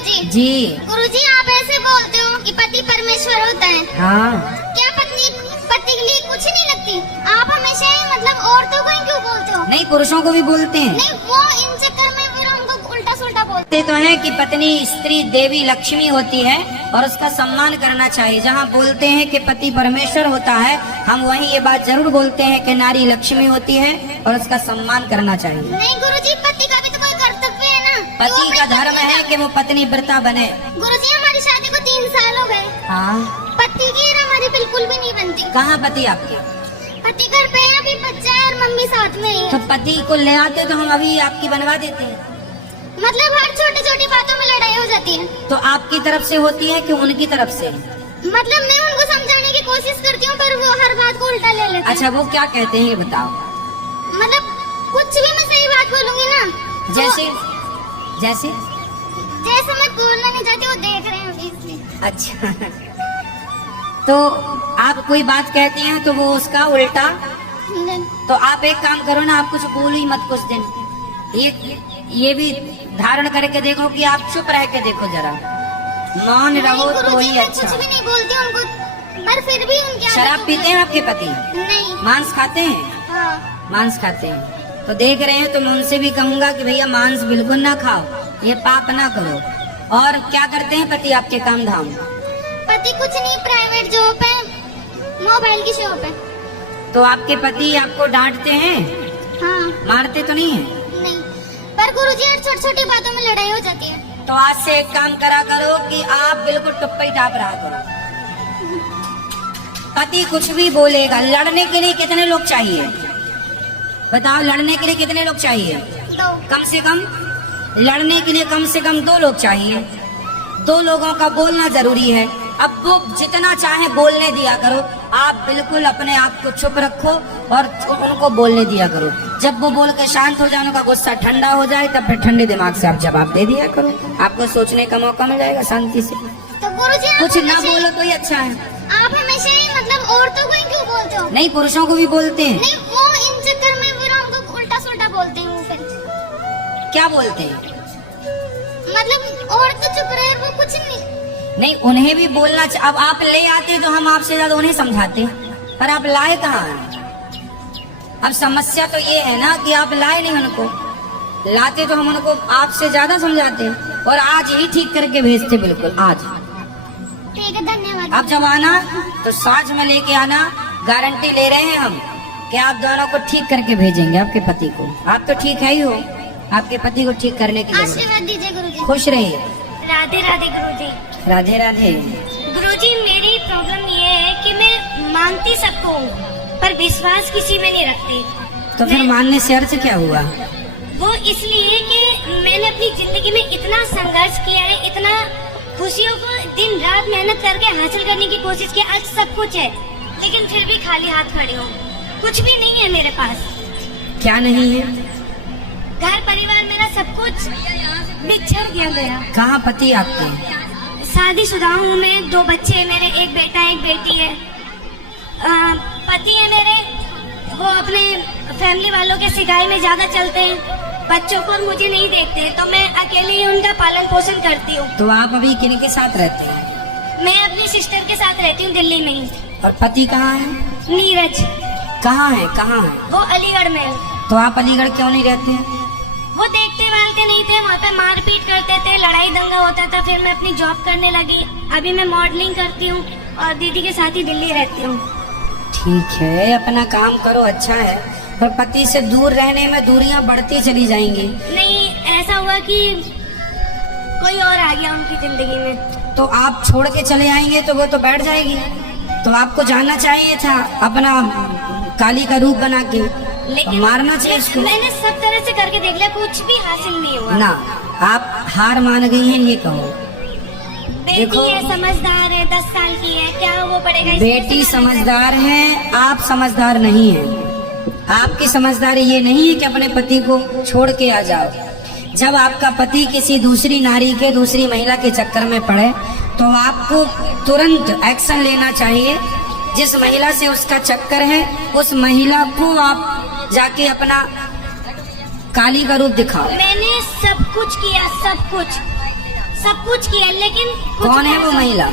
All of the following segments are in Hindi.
गुरुजी। जी। गुरुजी आप ऐसे बोलते हो कि पति परमेश्वर होता है। हाँ। क्या पत्नी पति के लिए कुछ नहीं लगती? आप हमेशा ही मतलब औरतों को ही क्यों बोलते हो? नहीं, पुरुषों को भी बोलते हैं। नहीं, वो इन चक्कर में फिर हमको उल्टा सुल्टा बोलते। तो है कि पत्नी स्त्री देवी लक्ष्मी होती है और उसका सम्मान करना चाहिए। जहाँ बोलते हैं कि पति परमेश्वर होता है, हम वहीं ये बात जरूर बोलते हैं कि नारी लक्ष्मी होती है और उसका सम्मान करना चाहिए। नहीं गुरुजी, पति का भी तो कोई कर्तव्य है ना। पति का धर्म है कि वो पत्नी व्रता बने। गुरुजी हमारी शादी को 3 साल हो गए। हाँ। पति की और हमारी बिल्कुल भी नहीं बनती। कहाँ पति आपके? पति घर पे है, अभी बच्चा है और मम्मी साथ में ही है। तो पति को ले आते तो हम अभी आपकी बनवा देते हैं। मतलब हर छोटी छोटी बातों में लड़ाई हो जाती है। तो आपकी तरफ से होती है कि उनकी तरफ से? मतलब मैं उनको समझाने की कोशिश करती हूँ पर वो हर बात को उल्टा ले लेते हैं। अच्छा, वो क्या कहते हैं ये बताओ। मतलब कुछ भी मैं सही बात बोलूंगी ना। जैसे जैसे जैसे मैं बोलना नहीं चाहती, वो देख रहे हैं अभी इसलिए। अच्छा। तो आप कोई बात कहते हैं तो वो उसका उल्टा। तो आप एक काम करो ना, आप कुछ बोलो ही मत कुछ दिन। ये भी धारण करके देखो कि आप चुप रह के देखो जरा, मौन रहो तो ही अच्छा। कुछ भी नहीं बोलती उनको, पर फिर भी उनके शराब पीते हैं आपके पति? नहीं। मांस खाते हैं? हाँ। मांस खाते हैं तो देख रहे हैं, तो मैं उनसे भी कहूंगा कि भैया मांस बिल्कुल ना खाओ, ये पाप ना करो। और क्या करते हैं पति आपके काम धाम? पति कुछ नहीं, प्राइवेट जॉब है, मोबाइल की शॉप है। तो आपके पति आपको डांटते हैं? हाँ। मारते तो नहीं है? नहीं, पर गुरुजी हर छोटी छोटी बातों में लड़ाई हो जाती है। तो आज से एक काम करा करो कि आप बिल्कुल टुप्पा ही टाप रहा करो। पति कुछ भी बोलेगा, लड़ने के लिए कितने लोग चाहिए बताओ? लड़ने के लिए कितने लोग चाहिए? 2। कम से कम लड़ने के लिए कम से कम 2 लोग चाहिए। 2 लोगों का बोलना जरूरी है। अब वो जितना चाहे बोलने दिया करो, आप बिल्कुल अपने आप को चुप रखो और उनको बोलने दिया करो। जब वो बोल के शांत हो जाए, उनका गुस्सा ठंडा हो जाए, तब फिर ठंडे दिमाग से आप जवाब दे दिया करो। आपको सोचने का मौका मिल जाएगा शांति से। तो गुरुजी कुछ ना बोलो तो ही अच्छा है। आप हमेशा ही मतलब औरतों को ही क्यों बोलते हो? नहीं, पुरुषों को भी बोलते हैं। नहीं, वो इन चक्कर में फिर हमको उल्टा सुल्टा बोलते हैं। वो फिर क्या बोलते हैं? मतलब औरत तो चुप रहे, वो कुछ नहीं, उन्हें भी बोलना अब आप ले आते तो हम आपसे ज्यादा उन्हें समझाते, पर आप लाए कहाँ हैं? अब समस्या तो ये है ना कि आप लाए नहीं उनको। लाते तो हम उनको आपसे ज्यादा समझाते और आज ही ठीक करके भेजते, बिल्कुल आज। ठीक है, धन्यवाद। अब जब आना तो साझ में लेके आना, गारंटी ले रहे हैं हम कि आप दोनों को ठीक करके भेजेंगे। आपके पति को, आप तो ठीक है ही हो, आपके पति को ठीक करने के लिए आशीर्वाद दीजिए गुरुजी। खुश रहिए। राधे राधे गुरुजी। राधे राधे। गुरुजी मेरी प्रॉब्लम ये है कि मैं मानती सबको हूँ पर विश्वास किसी में नहीं रखती। तो फिर मानने से अर्थ क्या हुआ? वो इसलिए कि मैंने अपनी जिंदगी में इतना संघर्ष किया है, इतना खुशियों को दिन रात मेहनत करके हासिल करने की कोशिश की। आज सब कुछ है लेकिन फिर भी खाली हाथ खड़ी हूँ। कुछ भी नहीं है मेरे पास। क्या नहीं है? घर परिवार मेरा सब कुछ बिछड़ गया। कहाँ पति आपके? शादीशुदा हूँ मैं, 2 बच्चे हैं मेरे, एक बेटा एक बेटी है। पति है मेरे, वो अपने फैमिली वालों के सिगाई में ज्यादा चलते हैं, बच्चों को मुझे नहीं देखते, तो मैं अकेले ही उनका पालन पोषण करती हूँ। तो आप अभी किन के साथ रहते हैं? मैं अपनी सिस्टर के साथ रहती हूँ दिल्ली में ही। और पति कहाँ है? नीरज। कहाँ है? कहाँ है? वो अलीगढ़ में है। तो आप अलीगढ़ क्यों नहीं रहते हैं? वो देखते वालते नहीं थे, वहाँ पे मारपीट करते थे, लड़ाई दंगा होता था। फिर मैं अपनी जॉब करने लगी, अभी मैं मॉडलिंग करती हूँ और दीदी के साथ ही दिल्ली रहती हूँ। ठीक है, अपना काम करो, अच्छा है, पर पति से दूर रहने में दूरियां बढ़ती चली जाएंगी। नहीं, ऐसा हुआ कि कोई और आ गया उनकी जिंदगी में। तो आप छोड़ के चले आएंगे तो वो तो बैठ जाएगी। तो आपको जाना चाहिए था अपना काली का रूप बना के, लेकिन मारना चाहिए उसको। मैंने सब तरह से करके देख लिया, कुछ भी हासिल नहीं हुआ ना। आप हार मान गई हैं, ये कहो। बेटी है, समझदार है, 10 साल की है, क्या वो पड़ेगा? बेटी समझदार है, आप समझदार नहीं है। आपकी समझदारी ये नहीं है कि अपने पति को छोड़ के आ जाओ। जब आपका पति किसी दूसरी नारी के, दूसरी महिला के चक्कर में पड़े तो आपको तुरंत एक्शन लेना चाहिए। जिस महिला से उसका चक्कर है उस महिला को आप जाके अपना काली का रूप दिखाओ। मैंने सब कुछ किया, सब कुछ सब कुछ किया, लेकिन कुछ कौन है वो ऐसा- महिला?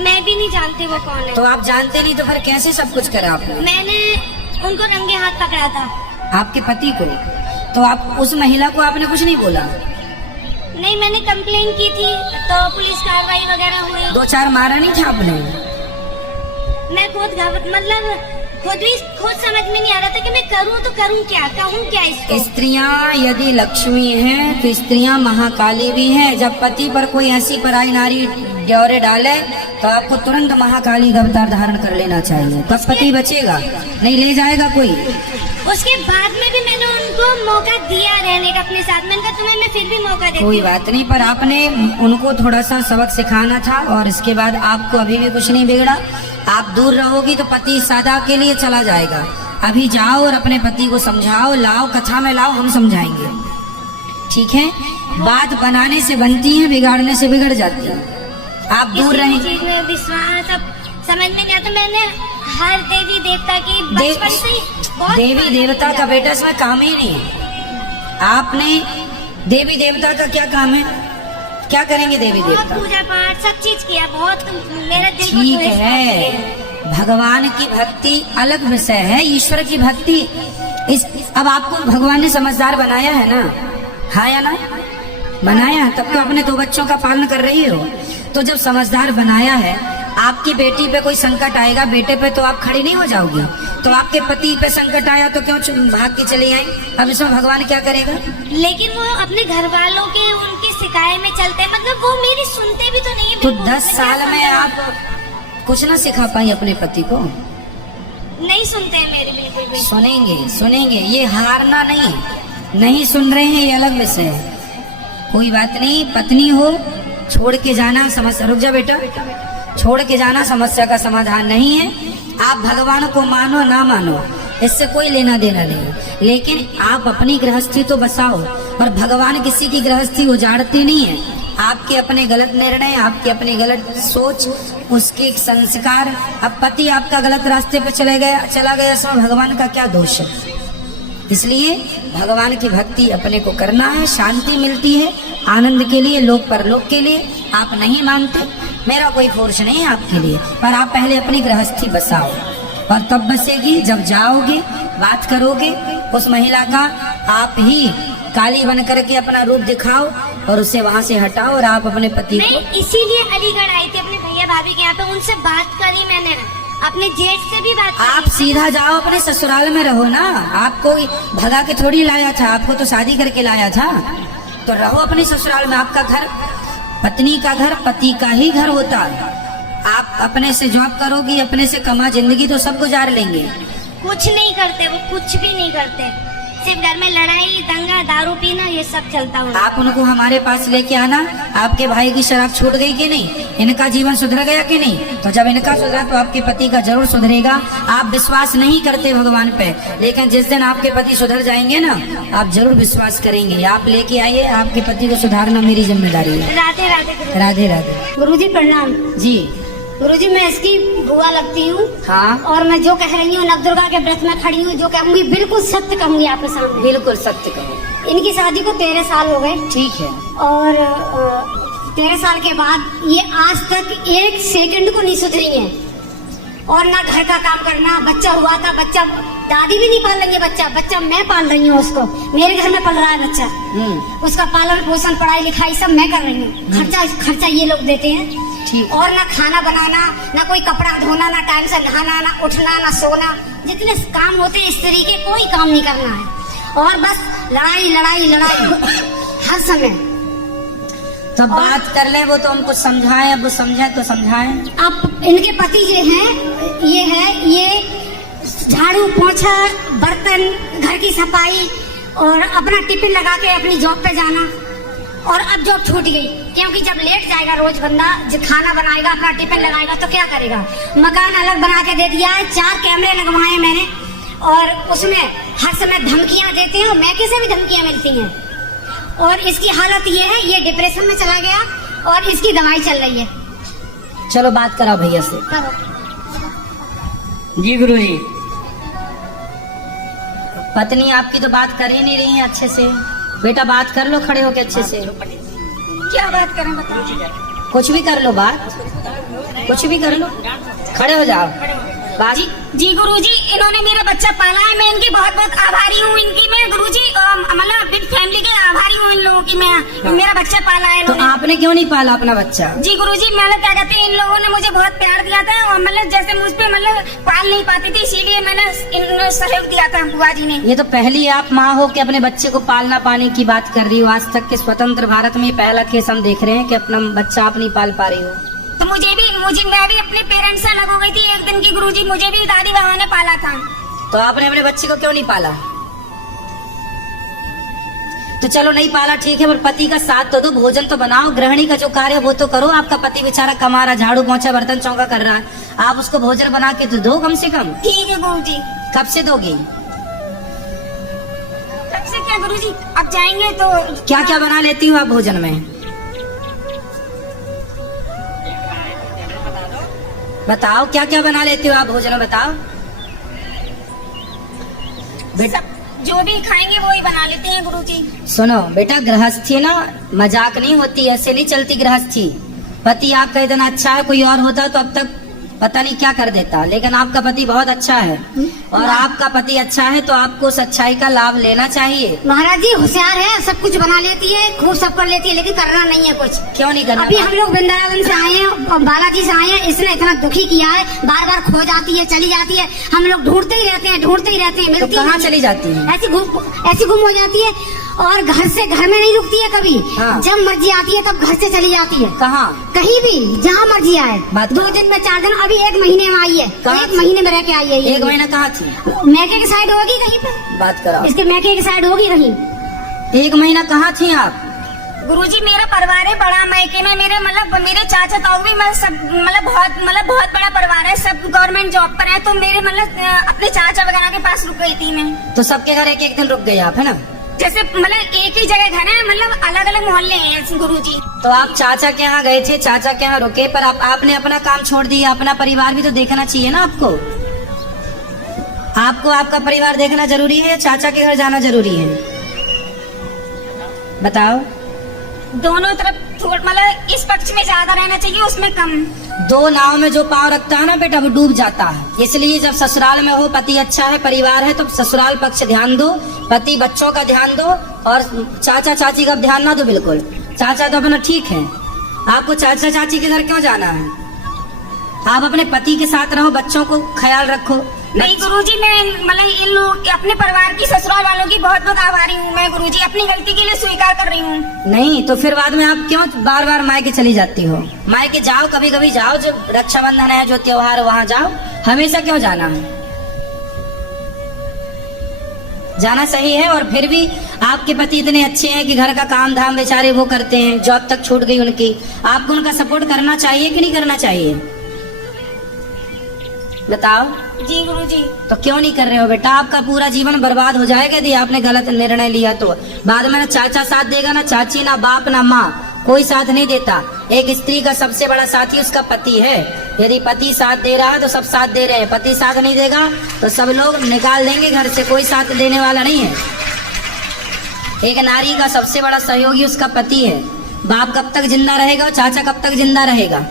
मैं भी नहीं जानती वो कौन है। तो आप जानते नहीं तो फिर कैसे सब कुछ करा आपने? मैंने उनको रंगे हाथ पकड़ा था। आपके पति को? तो आप उस महिला को आपने कुछ नहीं बोला? नहीं, मैंने कंप्लेन की थी तो पुलिस कार्रवाई वगैरह हुई। 2-4 मारा नहीं था आपने? मैं खुद समझ में नहीं आ रहा था कि मैं करूं तो करूं क्या, कहूं क्या इसको। स्त्रियां यदि लक्ष्मी हैं तो स्त्रियां महाकाली भी हैं। जब पति पर कोई ऐसी पराई नारी ड्योरे डाले तो आपको तुरंत महाकाली का अवतार धारण कर लेना चाहिए, तब पति बचेगा, नहीं ले जाएगा कोई। उसके बाद में भी मैंने उनको मौका दिया रहने का अपने साथ। मैंने कहा तुम्हें मैं फिर भी मौका देती कोई हूँ। बात नहीं, पर आपने उनको थोड़ा सा सबक सिखाना था और इसके बाद आपको अभी भी कुछ नहीं बिगड़ा। आप दूर रहोगी तो पति सदा के लिए चला जाएगा। अभी जाओ और अपने पति को समझाओ, लाओ कथा में लाओ, हम समझाएंगे, ठीक है? बात बनाने से बनती है, बिगाड़ने से बिगड़ जाती है। आप दूर किसी भी रहेंगे। चीज में विश्वास अब समझ में नहीं आता। मैंने हर देवी देवता की बचपन से ही बहुत देवी देवता का बेटा इसमें काम ही नहीं है। आपने देवी देवता का क्या काम है? क्या करेंगे देवी बहुत देवता? पूजा पाठ सब चीज किया, बहुत मेरा दिल को ठीक तो इस बात है, पे- भगवान की भक्ति अलग विषय है, ईश्वर की भक्ति इस। अब आपको भगवान ने समझदार बनाया है ना, हाँ या ना? बनाया, तब तो अपने 2 बच्चों का पालन कर रही हो। तो जब समझदार बनाया है, आपकी बेटी पे कोई संकट आएगा, बेटे पे, तो आप खड़ी नहीं हो जाओगी। तो आपके पति पे संकट आया तो क्यों भाग के चली आई? अब इसमें भगवान क्या करेगा? लेकिन वो अपने घर वालों के उनकी शिकायत में चलते हैं, मतलब वो मेरी सुनते भी तो नहीं है। तो बिल्कुल। 10 मैं क्या साल में समझाऊं? आप कुछ ना सिखा पाई अपने पति को? नहीं सुनते हैं मेरे बिल्कुल भी। सुनेंगे सुनेंगे, ये हारना नहीं, नहीं सुन रहे हैं ये अलग विषय है। कोई बात नहीं, पत्नी हो, छोड़ के जाना समस्या। रुक जा बेटा, छोड़ के जाना समस्या का समाधान नहीं है। आप भगवान को मानो ना मानो, इससे कोई लेना देना नहीं, लेकिन आप अपनी गृहस्थी तो बसाओ। और भगवान किसी की गृहस्थी उजाड़ते नहीं है। आपके अपने गलत निर्णय, आपके अपने गलत सोच, उसके संस्कार। अब पति आपका गलत रास्ते पे चला गया, इसमें भगवान का क्या दोष है? इसलिए भगवान की भक्ति अपने को करना है, शांति मिलती है, आनंद के लिए, लोक परलोक के लिए। आप नहीं मानते, मेरा कोई फोर्स नहीं है आपके लिए, पर आप पहले अपनी गृहस्थी बसाओ और तब बसेगी। जब जाओगे, बात करोगे, उस महिला का आप ही काली बन करके अपना रूप दिखाओ और उसे वहां से हटाओ और आप अपने पति को। मैं इसीलिए अलीगढ़ आई थी अपने भैया भाभी के यहाँ पे, उनसे बात करी मैंने, अपने जेठ से भी बात आप करी। सीधा जाओ, अपने ससुराल में रहो ना। आपको भगा के थोड़ी लाया था, आपको तो शादी करके लाया था। तो रहो अपने ससुराल में। आपका घर, पत्नी का घर पति का ही घर होता है। आप अपने से जॉब करोगी, अपने से कमा, जिंदगी तो सब गुजार लेंगे। कुछ नहीं करते वो, कुछ भी नहीं करते, सिर्फ घर में लड़ाई दंगा दारू पीना ये सब चलता हुआ। आप उनको हमारे पास लेके आना। आपके भाई की शराब छूट गई कि नहीं? इनका जीवन सुधर गया कि नहीं? तो जब इनका सुधरा तो आपके पति का जरूर सुधरेगा। आप विश्वास नहीं करते भगवान पे, लेकिन जिस दिन आपके पति सुधर जाएंगे ना, आप जरूर विश्वास करेंगे। आप लेके आइए, आपके पति को सुधारना मेरी जिम्मेदारी है। राधे राधे गुरु। राधे राधे। गुरुजी प्रणाम। जी गुरुजी मैं इसकी बुआ लगती हूँ, हाँ, और मैं जो कह रही हूँ नवदुर्गा के व्रत में खड़ी हूँ, जो कहूँगी बिल्कुल सत्य कहूँगी आपके सामने। बिल्कुल सत्य कहो। इनकी शादी को 13 साल हो गए, ठीक है। और 13 साल के बाद ये आज तक 1 सेकंड को नहीं सुधरी है। और ना घर का काम करना, बच्चा हुआ था, बच्चा दादी भी नहीं पाल रही है, बच्चा मैं पाल रही हूँ उसको, मेरे घर में पल रहा है बच्चा। उसका पालन पोषण पढ़ाई लिखाई सब मैं कर रही हूँ, खर्चा ये लोग देते हैं। ठीक। और ना खाना बनाना, ना कोई कपड़ा धोना, ना टाइम से नहाना, ना उठना, ना सोना, जितने काम होते हैं स्त्री के कोई काम नहीं करना है। और बस लड़ाई लड़ाई लड़ाई हर समय। तो बात कर ले, वो तो हमको समझाए, अब वो समझे तो समझाए। अब इनके पति जो हैं ये झाड़ू पोछा बर्तन घर की सफाई और अपना टिफिन लगा के अपनी जॉब पे जाना। और अब जॉब छूट गई, क्योंकि जब लेट जाएगा रोज बंदा, जो खाना बनाएगा अपना टिफिन लगाएगा तो क्या करेगा। मकान अलग बना के दे दिया है, 4 कैमरे लगवाए मैंने, और उसमें हर समय धमकियां देते हैं, और मैके से भी धमकियां मिलती हैं। और इसकी हालत ये है, ये डिप्रेशन में चला गया और इसकी दवाई चल रही है। चलो बात कराओ भैया से। जी गुरु जी, पत्नी आपकी तो बात कर ही नहीं रही है अच्छे से। बेटा बात कर लो खड़े होके अच्छे से। क्या बात करें बताओ। कुछ भी कर लो बात, कुछ भी कर लो, खड़े हो जाओ बात। जी गुरुजी, इन्होंने मेरा बच्चा पाला है, मैं इनकी बहुत बहुत आभारी हूँ। इनकी मैं गुरुजी मतलब अपनी फैमिली के आभारी हूँ इन लोगों की। मैं मेरा बच्चा पाला है तो इन्होंने। आपने क्यों नहीं पाला अपना बच्चा? जी गुरुजी, मतलब क्या कहते हैं, इन लोगों ने मुझे बहुत प्यार दिया था और मतलब जैसे मुझ पे मतलब पाल नहीं पाती थी, इसीलिए मैंने इन सहयोग दिया था बुआ जी ने। ये तो पहली आप माँ हो कि अपने बच्चे को पालना पाने की बात कर रही हो। आज तक के स्वतंत्र भारत में पहला केस हम देख रहे हैं कि अपना बच्चा आप नहीं पाल पा रही हो। तो मैं भी अपने पेरेंट्स से अलग हो गई थी एक दिन की गुरुजी, मुझे भी दादी बाबा ने पाला था। तो आपने अपने बच्चे को क्यों नहीं पाला? तो चलो नहीं पाला ठीक है, पर पति का साथ तो दो, भोजन तो बनाओ, गृहिणी का जो कार्य है वो तो करो। आपका पति बेचारा कमा रहा, झाड़ू पोंछा बर्तन चौका कर रहा है, आप उसको भोजन बना के तो दो कम से कम। ठीक है गुरुजी। कब से दोगी? कब से क्या गुरुजी, अब जाएंगे तो। क्या क्या बना लेती हो आप भोजन में? बताओ क्या क्या बना लेती हो आप भोजन में, बताओ बेटा। जो भी खाएंगे वो ही बना लेते हैं गुरुजी। सुनो बेटा, गृहस्थी ना मजाक नहीं होती, ऐसे नहीं चलती गृहस्थी। पति आपका इतना अच्छा है, कोई और होता तो अब तक पता नहीं क्या कर देता, लेकिन आपका पति बहुत अच्छा है और आपका पति अच्छा है तो आपको उस अच्छाई का लाभ लेना चाहिए। महाराज जी होशियार है, सब कुछ बना लेती है, खूब सब कर लेती है, लेकिन करना नहीं है कुछ। क्यों नहीं करना? अभी हम लोग वृंदावन से आए हैं और बालाजी से आए हैं, इसने इतना दुखी किया है, बार बार खो जाती है, चली जाती है, हम लोग ढूंढते ही रहते हैं, तो मिलती कहाँ नहीं। चली जाती है? ऐसी गुम हो जाती है और घर में नहीं रुकती है कभी। हाँ। जब मर्जी आती है तब घर से चली जाती है। कहाँ? कहीं भी जहाँ मर्जी आए, बात 2 दिन में 4 दिन, अभी 1 महीने में आई है, कहाँ 1 महीने में रह के आई है। 1 महीना कहाँ थी? मैके की साइड होगी कहीं पे, बात करो। इसके मैके की साइड होगी कहीं। 1 महीना कहाँ थी आप? गुरुजी मेरा परिवार है बड़ा, मायके में मेरे चाचा ताऊ भी बहुत बड़ा परिवार है, सब गवर्नमेंट जॉब पर है। तो मेरे अपने चाचा वगैरह के पास रुक गई थी मैं। तो सबके घर एक एक दिन रुक गए आप, है ना? जैसे एक ही जगह घर है, अलग अलग मोहल्ले हैं गुरुजी। तो आप चाचा के यहाँ गए थे, चाचा के यहाँ रुके, पर आपने अपना काम छोड़ दिया, अपना परिवार भी तो देखना चाहिए ना आपको। आपको आपका परिवार देखना जरूरी है या चाचा के घर जाना जरूरी है? बताओ। दोनों तरफ इस पक्ष में ज्यादा रहना चाहिए, उसमें कम। 2 नाव में जो पाँव रखता है ना बेटा वो डूब जाता है। इसलिए जब ससुराल में हो, पति अच्छा है, परिवार है, तो ससुराल पक्ष ध्यान दो, पति बच्चों का ध्यान दो और चाचा चाची का ध्यान ना दो बिल्कुल। चाचा तो अपना ठीक है, आपको चाचा चाची के घर क्यों जाना है? आप अपने पति के साथ रहो, बच्चों को ख्याल रखो। नहीं गुरुजी, मैं इन लोग अपने परिवार की, ससुराल वालों की बहुत बहुत आभारी हूँ मैं गुरुजी, अपनी गलती के लिए स्वीकार कर रही हूँ। नहीं तो फिर बाद में आप क्यों बार बार मायके चली जाती हो? मायके जाओ, कभी कभी जाओ, जो रक्षाबंधन है, जो त्योहार है वहाँ जाओ, हमेशा क्यों जाना है? जाना सही है। और फिर भी आपके पति इतने अच्छे हैं कि घर का काम धाम बेचारे वो करते हैं, जॉब तक छूट गई उनकी, आपको उनका सपोर्ट करना चाहिए कि नहीं करना चाहिए? बताओ। जी गुरुजी। तो क्यों नहीं कर रहे हो बेटा? आपका पूरा जीवन बर्बाद हो जाएगा यदि आपने गलत निर्णय लिया तो। बाद में ना चाचा साथ देगा, ना चाची, ना बाप, ना माँ, कोई साथ नहीं देता। एक स्त्री का सबसे बड़ा साथी उसका पति है। यदि पति साथ दे रहा है तो सब साथ दे रहे हैं, पति साथ नहीं देगा तो सब लोग निकाल देंगे घर से, कोई साथ देने वाला नहीं है। एक नारी का सबसे बड़ा सहयोगी उसका पति है। बाप कब तक जिंदा रहेगा और चाचा कब तक जिंदा रहेगा?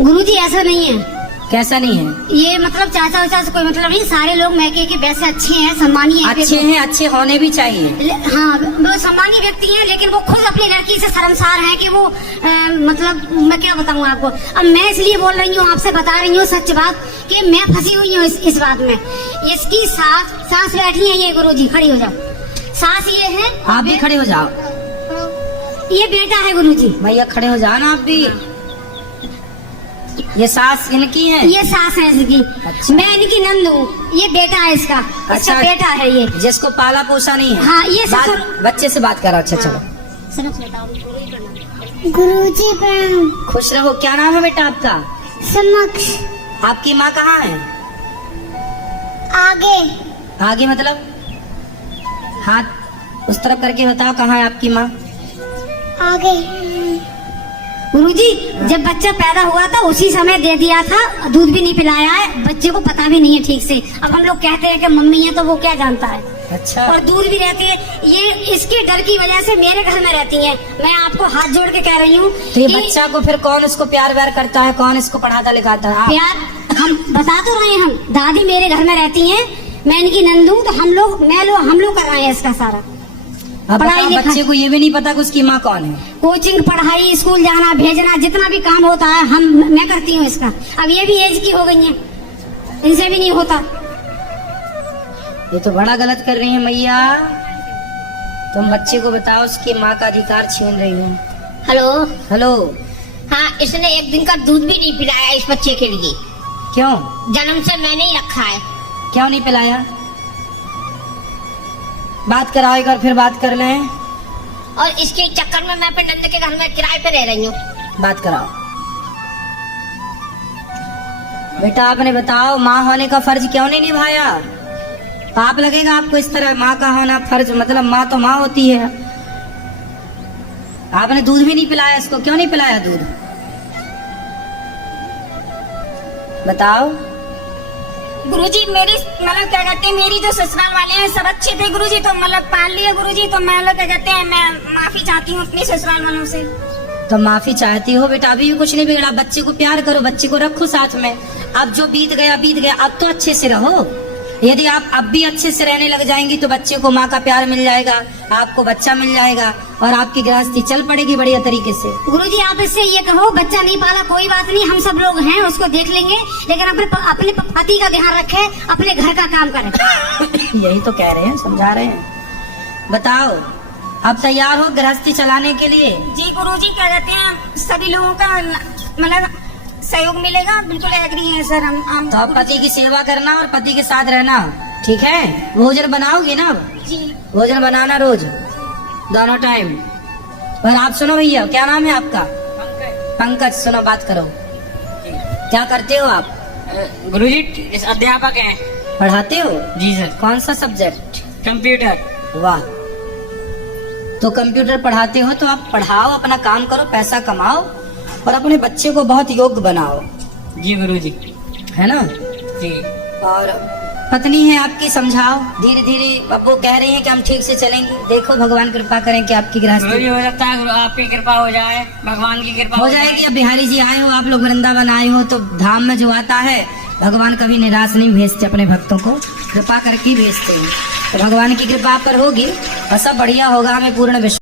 गुरुजी ऐसा नहीं है। कैसा नहीं है? ये चाचा वाचा से कोई मतलब नहीं, सारे लोग मैके के वैसे अच्छे हैं, सम्मानीय हैं। अच्छे हैं, अच्छे होने भी चाहिए। हाँ, वो सम्मानीय व्यक्ति हैं, लेकिन वो खुद अपनी लड़की से शर्मसार हैं कि वो मैं क्या बताऊँ आपको। अब मैं इसलिए बोल रही हूँ, आपसे बता रही हूँ सच बात कि मैं फंसी हुई हूँ इस बात में। इसकी सास बैठी है, ये गुरुजी खड़ी हो जाओ। सास ये है, आप भी खड़े हो जाओ। ये बेटा है गुरुजी। भैया खड़े हो जाओ ना आप भी। ये सास इनकी है? ये सास है इसकी। अच्छा। मैं इनकी नंद हूँ, ये बेटा है इसका। अच्छा, बेटा है ये, जिसको पाला पोसा नहीं है। हाँ, ये बच्चे से बात करो। अच्छा चलो। गुरुजी प्रणाम। खुश रहो। क्या नाम है बेटा आपका? समक्ष। आपकी माँ कहाँ है? आगे। आगे मतलब? हाथ उस तरफ करके बताओ, कहाँ है आपकी माँ? आगे। गुरुजी जब बच्चा पैदा हुआ था उसी समय दे दिया था, दूध भी नहीं पिलाया है, बच्चे को पता भी नहीं है ठीक से। अब हम लोग कहते हैं कि मम्मी है तो वो क्या जानता है। अच्छा। और दूर भी रहती है। ये इसके डर की वजह से मेरे घर में रहती है। मैं आपको हाथ जोड़ के कह रही हूँ तो ये कि बच्चा को फिर कौन इसको प्यार व्यार करता है, कौन इसको पढ़ाता लिखाता है? आप? प्यार हम बता तो रहे हैं। हम दादी मेरे घर में रहती हैं, मैं इनकी नंदू, तो हम लोग कर रहे हैं इसका सारा अब पढ़ाई बताओ, लिखाई। बच्चे को ये भी नहीं पता कि उसकी माँ कौन है। कोचिंग, पढ़ाई, स्कूल जाना, भेजना, जितना भी काम होता है मैं करती हूँ इसका। अब ये भी एज की हो गई है, इनसे भी नहीं होता। ये तो बड़ा गलत कर रही है मैया। तुम बच्चे को बताओ उसकी माँ का अधिकार छीन रही हो। हेलो। हेलो। हाँ, इसने एक दिन का दूध भी नहीं पिलाया इस बच्चे के लिए। क्यों? जन्म से मैंने ही रखा है। क्यों नहीं पिलाया? बात कराओ एक बार, फिर बात कर लें। और इसके चक्कर में मैं अपने नंद के घर में किराए पे रह रही हूँ। बात कराओ। बेटा आपने बताओ, माँ होने का फर्ज क्यों नहीं निभाया? पाप लगेगा आपको इस तरह। माँ का होना फर्ज, मतलब माँ तो माँ होती है। आपने दूध भी नहीं पिलाया इसको, क्यों नहीं पिलाया दूध? बताओ। गुरुजी मेरी मतलब क्या कहते हैं, मेरी जो ससुराल वाले हैं सब अच्छे थे गुरुजी, तो मतलब पाल लिए गुरुजी, तो मैं क्या कहते हैं, मैं माफी चाहती हूँ अपने ससुराल वालों से। तो माफी चाहती हो बेटा, अभी भी कुछ नहीं बिगड़ा। बच्चे को प्यार करो, बच्चे को रखो साथ में। अब जो बीत गया बीत गया, अब तो अच्छे से रहो। यदि आप अब भी अच्छे से रहने लग जाएंगी तो बच्चे को माँ का प्यार मिल जाएगा, आपको बच्चा मिल जाएगा और आपकी गृहस्थी चल पड़ेगी बढ़िया तरीके से। गुरुजी आप इससे ये कहो, बच्चा नहीं पाला कोई बात नहीं, हम सब लोग हैं, उसको देख लेंगे, लेकिन अपने पति का ध्यान रखे, अपने घर का काम करे। यही तो कह रहे हैं, समझा रहे हैं। बताओ, अब तैयार हो गृहस्थी चलाने के लिए? जी गुरुजी क्या कहते हैं, सभी लोगों का मतलब सहयोग मिलेगा, बिल्कुल एग्री है सर हम तो अब पति की सेवा करना और पति के साथ रहना, ठीक है? भोजन बनाओगी ना? जी। भोजन बनाना रोज, दोनों टाइम। और आप सुनो भैया, क्या नाम है आपका? पंकज। सुनो, बात करो। क्या करते हो आप? गुरुजी इस अध्यापक हैं। पढ़ाते हो? जी सर। कौन सा सब्जेक्ट? कंप्यूटर। वाह। तो कंप्यूटर पढ़ाते हो तो आप पढ़ाओ, अपना काम करो, पैसा कमाओ और अपने बच्चे को बहुत योग्य बनाओ, जी गुरुजी। है ना? जी। और पत्नी है आपकी, समझाओ धीरे धीरे। अब वो कह रही है कि हम ठीक से चलेंगे, देखो भगवान कृपा करें कि आपकी गुरुजी गृहस्थी हो सकता है आपकी कृपा हो जाए, भगवान की कृपा हो जाएगी। अब बिहारी जी आए हो, आप लोग वृंदावन आए हो, तो धाम में जो आता है भगवान कभी निराश नहीं भेजते, अपने भक्तों को कृपा करके ही भेजते हैं। तो भगवान की कृपा पर होगी और सब बढ़िया होगा, हमें पूर्ण विश्वास।